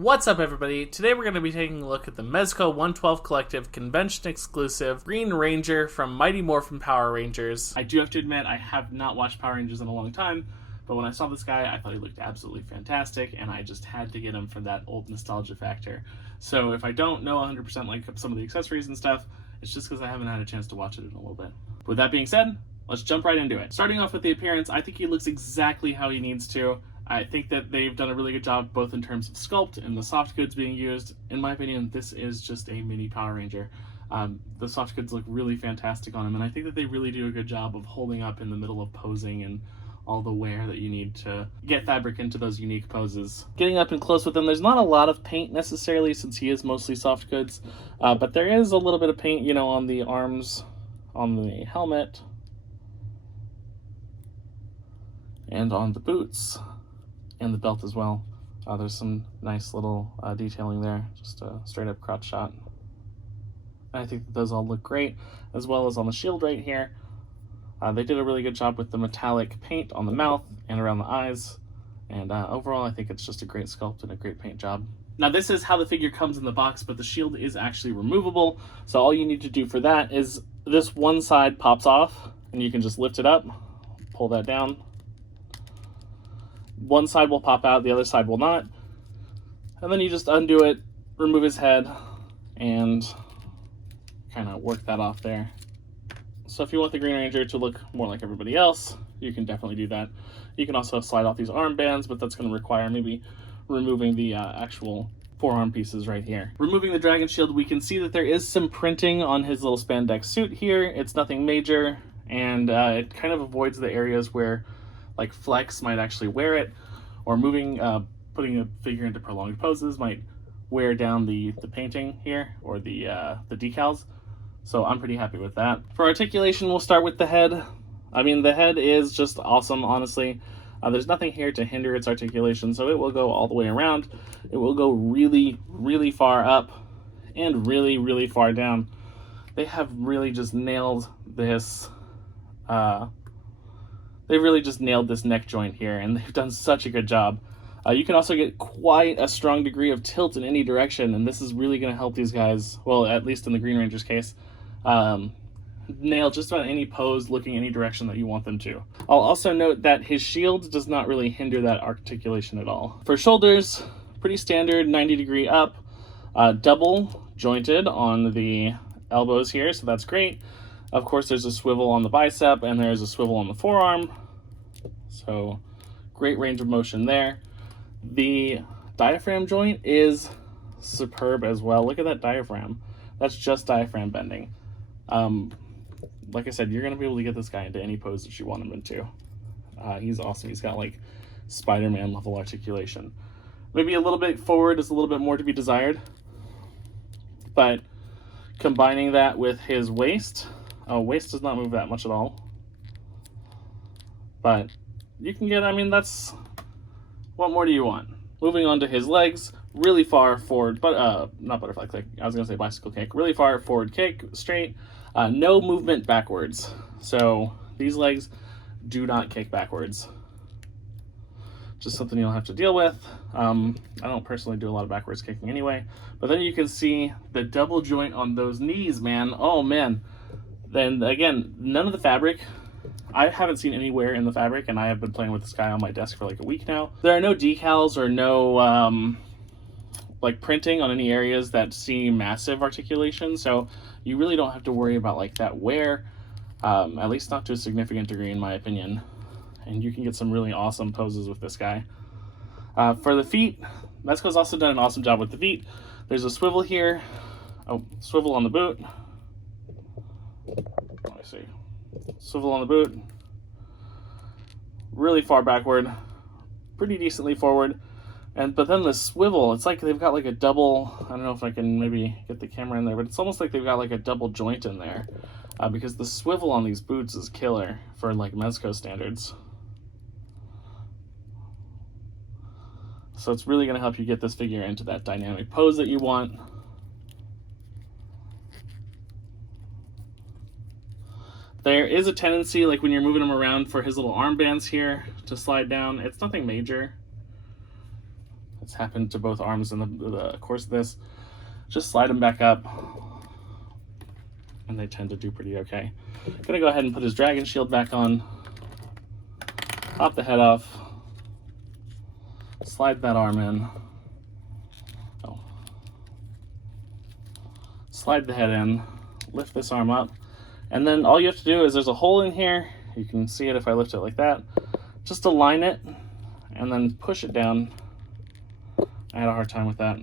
What's up, everybody? Today we're going to be taking a look at the Mezco 112 Collective Convention exclusive Green Ranger from Mighty Morphin Power Rangers. I do have to admit, I have not watched Power Rangers in a long time, but when I saw this guy, I thought he looked absolutely fantastic, and I just had to get him for that old nostalgia factor. So if I don't know 100% like some of the accessories and stuff, it's just because I haven't had a chance to watch it in a little bit. With that being said, let's jump right into it. Starting off with the appearance, I think he looks exactly how he needs to. I think that they've done a really good job both in terms of sculpt and the soft goods being used. In my opinion, this is just a mini Power Ranger. The soft goods look really fantastic on him, and I think that they really do a good job of holding up in the middle of posing and all the wear that you need to get fabric into those unique poses. Getting up and close with him, there's not a lot of paint necessarily since he is mostly soft goods, but there is a little bit of paint, you know, on the arms, on the helmet, and on the boots. And the belt as well. There's some nice little detailing there, just a straight up crotch shot. I think that those all look great, as well as on the shield right here. They did a really good job with the metallic paint on the mouth and around the eyes. And overall, I think it's just a great sculpt and a great paint job. Now, this is how the figure comes in the box, but the shield is actually removable. So all you need to do for that is this one side pops off, and you can just lift it up, pull that down. One side will pop out, the other side will not. And then you just undo it, remove his head, and kind of work that off there. So if you want the Green Ranger to look more like everybody else, you can definitely do that. You can also slide off these armbands, but that's going to require maybe removing the actual forearm pieces right here. Removing the dragon shield, we can see that there is some printing on his little spandex suit here. It's nothing major, and it kind of avoids the areas where like Flex might actually wear it, or putting a figure into prolonged poses might wear down the painting here, or the decals. So I'm pretty happy with that. For articulation, we'll start with the head. I mean, the head is just awesome, honestly. There's nothing here to hinder its articulation, so it will go all the way around. It will go really, really far up and really, really far down. They have really just nailed this neck joint here, and they've done such a good job. You can also get quite a strong degree of tilt in any direction, and this is really going to help these guys, well, at least in the Green Ranger's case, nail just about any pose looking any direction that you want them to. I'll also note that his shield does not really hinder that articulation at all. For shoulders, pretty standard 90-degree up, double jointed on the elbows here, so that's great. Of course, there's a swivel on the bicep, and there's a swivel on the forearm. So, great range of motion there. The diaphragm joint is superb as well. Look at that diaphragm. That's just diaphragm bending. Like I said, you're going to be able to get this guy into any pose that you want him into. He's awesome. He's got like Spider-Man level articulation. Maybe a little bit forward is a little bit more to be desired. But combining that with his waist... waist does not move that much at all. But you can get, I mean, that's, what more do you want? Moving on to his legs, really far forward, but not butterfly kick, I was going to say bicycle kick. Really far forward kick, straight, no movement backwards. So these legs do not kick backwards. Just something you'll have to deal with. I don't personally do a lot of backwards kicking anyway. But then you can see the double joint on those knees, man. Oh, man. Then again, none of the fabric. I haven't seen anywhere in the fabric, and I have been playing with this guy on my desk for like a week now. There are no decals or no like printing on any areas that see massive articulation, so you really don't have to worry about like that wear, at least not to a significant degree in my opinion. And you can get some really awesome poses with this guy. For the feet, Mezco's also done an awesome job with the feet. There's a swivel here, swivel on the boot. Let me see. Swivel on the boot. Really far backward. Pretty decently forward. But then the swivel, it's like they've got like a double, I don't know if I can maybe get the camera in there, but it's almost like they've got like a double joint in there. Because the swivel on these boots is killer for like Mezco standards. So it's really going to help you get this figure into that dynamic pose that you want. There is a tendency, like when you're moving him around, for his little armbands here to slide down. It's nothing major. It's happened to both arms in the course of this. Just slide them back up, and they tend to do pretty okay. Gonna go ahead and put his dragon shield back on, pop the head off, slide that arm in, slide the head in, lift this arm up, and then all you have to do is there's a hole in here. You can see it if I lift it like that. Just align it and then push it down. I had a hard time with that.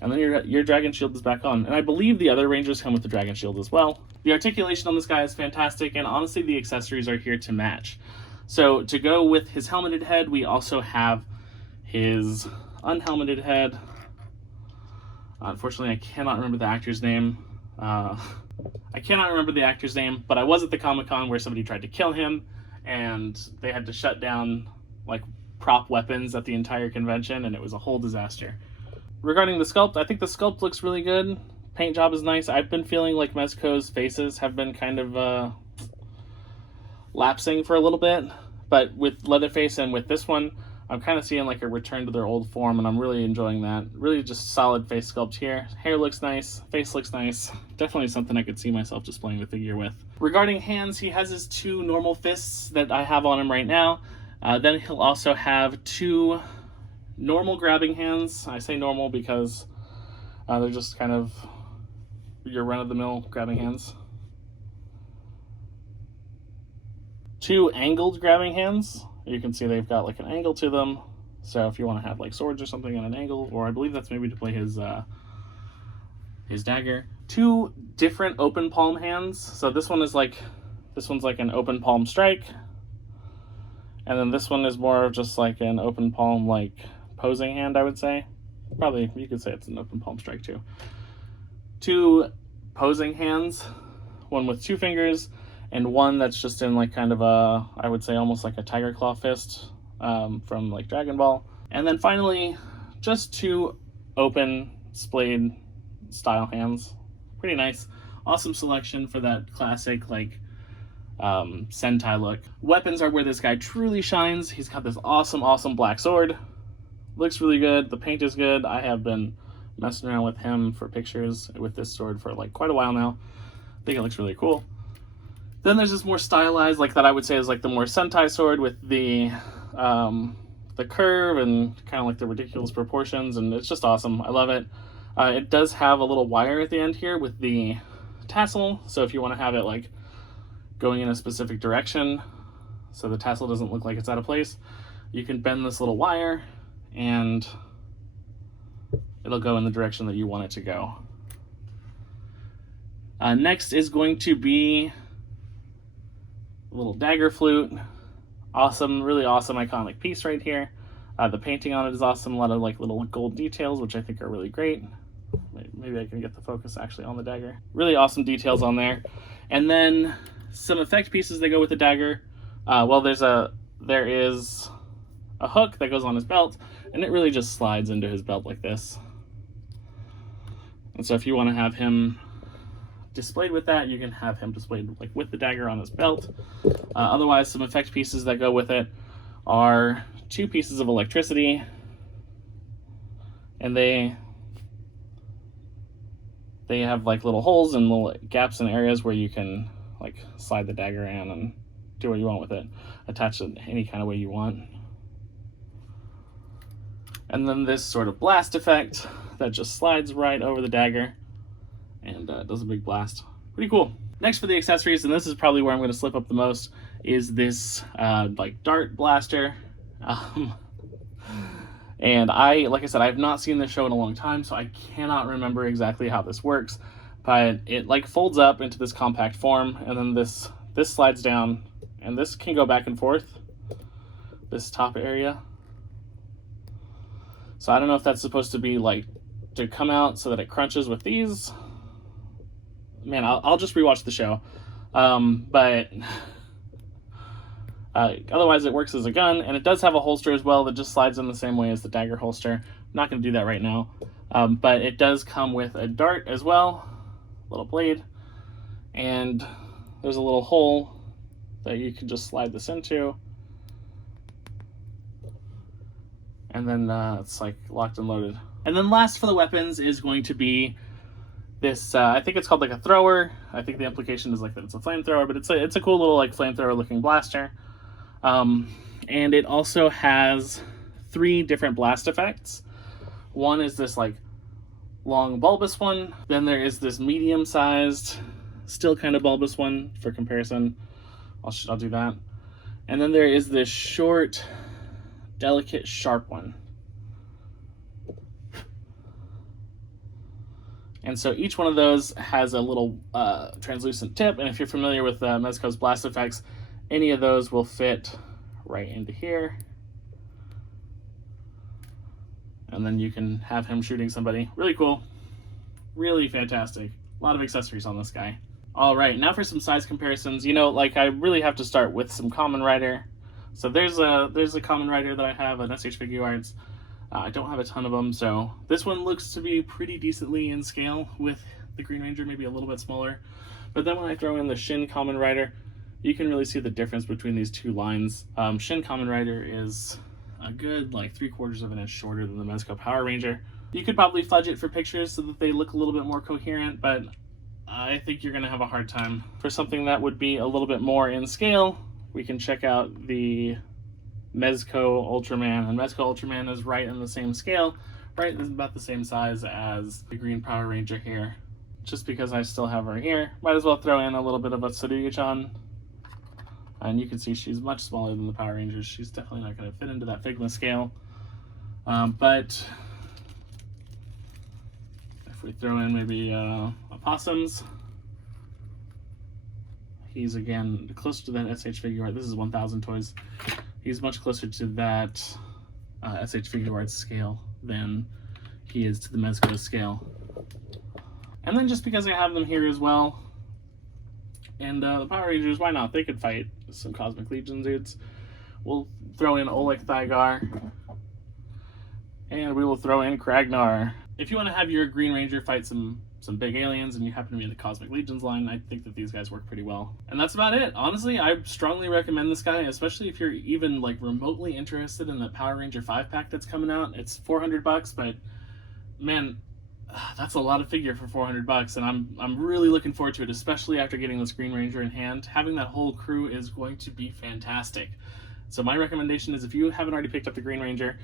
And then your dragon shield is back on. And I believe the other rangers come with the dragon shield as well. The articulation on this guy is fantastic, and honestly the accessories are here to match. So to go with his helmeted head, we also have his unhelmeted head. Unfortunately, I cannot remember the actor's name. But I was at the Comic-Con where somebody tried to kill him, and they had to shut down like prop weapons at the entire convention, and it was a whole disaster. Regarding the sculpt, I think the sculpt looks really good. Paint job is nice. I've been feeling like Mezco's faces have been kind of lapsing for a little bit, but with Leatherface and with this one, I'm kind of seeing like a return to their old form, and I'm really enjoying that. Really just solid face sculpt here. Hair looks nice, face looks nice. Definitely something I could see myself displaying the figure with. Regarding hands, he has his 2 normal fists that I have on him right now. Then he'll also have 2 normal grabbing hands. I say normal because they're just kind of your run-of-the-mill grabbing hands. 2 angled grabbing hands. You can see they've got like an angle to them. So if you want to have like swords or something on an angle, or I believe that's maybe to play his dagger. 2 different open palm hands. So this one's like an open palm strike. And then this one is more of just like an open palm, like posing hand, I would say. Probably, you could say it's an open palm strike too. 2 posing hands, one with 2 fingers, and one that's just in like kind of a, I would say almost like a tiger claw fist from like Dragon Ball. And then finally, just 2 open splayed style hands. Pretty nice. Awesome selection for that classic like Sentai look. Weapons are where this guy truly shines. He's got this awesome black sword. Looks really good. The paint is good. I have been messing around with him for pictures with this sword for like quite a while now. I think it looks really cool. Then there's this more stylized, like that I would say is like the more Sentai sword with the curve and kind of like the ridiculous proportions, and it's just awesome. I love it. It does have a little wire at the end here with the tassel, so if you want to have it like going in a specific direction so the tassel doesn't look like it's out of place, you can bend this little wire and it'll go in the direction that you want it to go. Next is going to be a little dagger flute. Awesome, really awesome iconic piece right here. The painting on it is awesome. A lot of like little gold details, which I think are really great. Maybe I can get the focus actually on the dagger. Really awesome details on there. And then some effect pieces that go with the dagger. Well, there is a hook that goes on his belt, and it really just slides into his belt like this. And so if you want to have him displayed with that, you can have him displayed like with the dagger on his belt. Otherwise, some effect pieces that go with it are 2 pieces of electricity, and they have like little holes and little gaps in areas where you can like slide the dagger in and do what you want with it. Attach it any kind of way you want. And then this sort of blast effect that just slides right over the dagger and does a big blast. Pretty cool. Next for the accessories, and this is probably where I'm going to slip up the most, is this like dart blaster. And like I said, I have not seen this show in a long time, so I cannot remember exactly how this works. But it like folds up into this compact form, and then this slides down, and this can go back and forth, this top area. So I don't know if that's supposed to be like to come out so that it crunches with these. Man, I'll just rewatch the show. But otherwise it works as a gun, and it does have a holster as well that just slides in the same way as the dagger holster. I'm not going to do that right now. But it does come with a dart as well, little blade, and there's a little hole that you can just slide this into. And then it's like locked and loaded. And then last for the weapons is going to be this, I think it's called like a thrower. I think the implication is like that it's a flamethrower, but it's a cool little like flamethrower looking blaster. And it also has 3 different blast effects. One is this like long bulbous one. Then there is this medium sized, still kind of bulbous one for comparison. I'll do that. And then there is this short, delicate, sharp one. And so each one of those has a little translucent tip, and if you're familiar with Mezco's blast effects, any of those will fit right into here. And then you can have him shooting somebody. Really cool. Really fantastic. A lot of accessories on this guy. All right, now for some size comparisons. You know, like I really have to start with some Common Rider. So there's a Common Rider that I have, an SH Figuarts. I don't have a ton of them, so this one looks to be pretty decently in scale with the Green Ranger, maybe a little bit smaller. But then when I throw in the Shin Common Rider, you can really see the difference between these two lines. Shin Common Rider is a good like 3/4 of an inch shorter than the Mezco Power Ranger. You could probably fudge it for pictures so that they look a little bit more coherent, but I think you're going to have a hard time. For something that would be a little bit more in scale, we can check out the Mezco Ultraman, and Mezco Ultraman is right in the same scale, right? It's about the same size as the Green Power Ranger here. Just because I still have her here, might as well throw in a little bit of a Tsuruya-chan. And you can see she's much smaller than the Power Rangers. She's definitely not going to fit into that Figma scale. But if we throw in maybe Opossums, he's again closer to that SH Figuart. This is 1000 Toys. He's much closer to that SH Figuarts scale than he is to the Mezco scale. And then just because I have them here as well, and the Power Rangers, why not? They could fight some Cosmic Legion dudes. We'll throw in Oleg Thygar, and we will throw in Kragnar. If you want to have your Green Ranger fight some big aliens and you happen to be in the Cosmic Legions line, I think that these guys work pretty well. And that's about it. Honestly, I strongly recommend this guy, especially if you're even like remotely interested in the Power Ranger 5-pack that's coming out. It's $400, but man, that's a lot of figure for $400, and I'm really looking forward to it, especially after getting this Green Ranger in hand. Having that whole crew is going to be fantastic. So my recommendation is, if you haven't already picked up the Green Ranger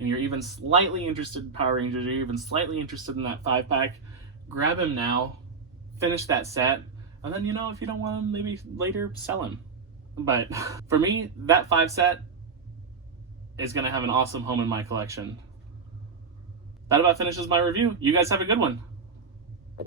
and you're even slightly interested in Power Rangers, or you're even slightly interested in that 5-pack, grab him now, finish that set, and then, you know, if you don't want him, maybe later sell him. But for me, that 5 set is going to have an awesome home in my collection. That about finishes my review. You guys have a good one.